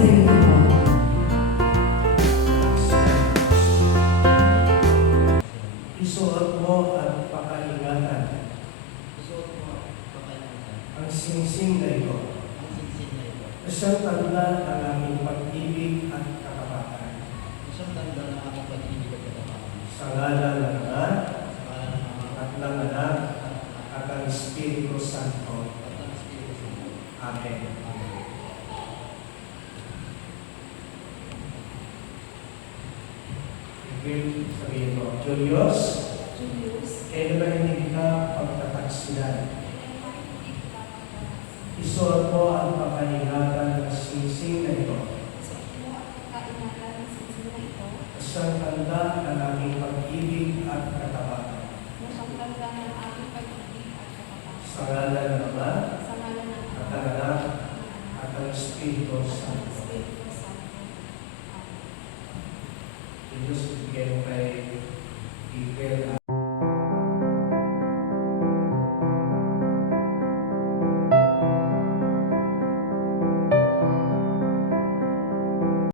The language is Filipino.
pray now. Isuot mo at pakaingatan ang singsing na ito. Isang tanda ng aming pag-ibig at katapatan. Sa ngalan ng Ama at ng Anak at ng Espiritu Santo. Amen. Sabihin mo, Julius, kailan ba hindi ka pagtataksilan? Isuot mo ang pakaingatan ng singsing na ito. Isang tanda ng aming pag-ibig at katapatan. Sa ngalan ng Ama at ng Anak at ng Espiritu Santo. Diyos